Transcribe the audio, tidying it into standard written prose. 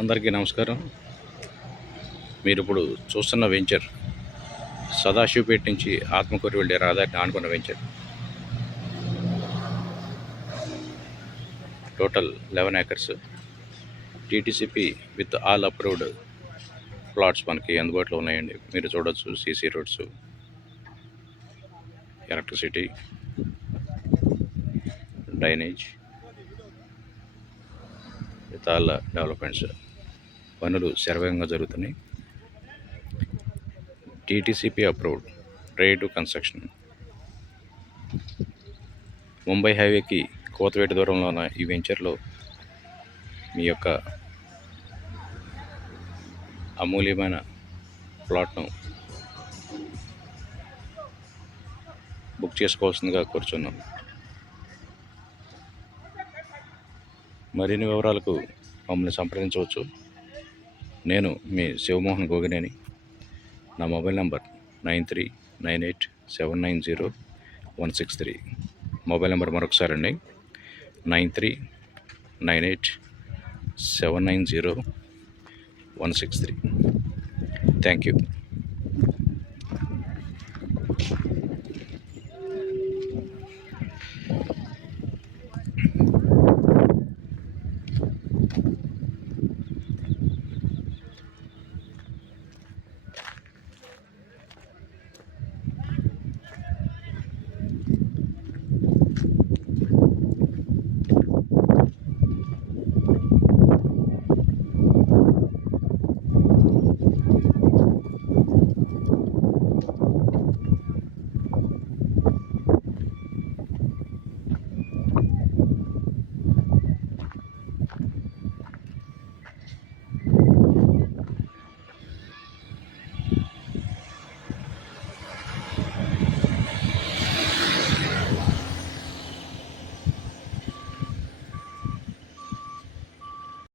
అందరికీ నమస్కారం. మీరు ఇప్పుడు చూస్తున్న వెంచర్ సదాశివపేట నుంచి ఆత్మకూరు వెళ్ళే రహదారిని ఆనుకున్న venture. Total 11 acres. TTCP with all approved plots మనకి అందుబాటులో ఉన్నాయండి. మీరు చూడొచ్చు. CC roads, electricity, drainage with all developments. పనులు శరవేగంగా జరుగుతున్నాయి. TTCP approved, ready to construction. Mumbai హైవేకి కోతవేట దూరంలో ఉన్న ఈ వెంచర్లో మీ యొక్క అమూల్యమైన ప్లాట్ను బుక్ చేసుకోవాల్సిందిగా కోరుచున్నాం. మరిన్ని వివరాలకు మమ్మల్ని సంప్రదించవచ్చు. నేను మీ శివమోహన్ గోగినేని. నా మొబైల్ నంబర్ 9398790163. మొబైల్ నెంబర్ మరొకసారి అండి, 9398790163. Thank you.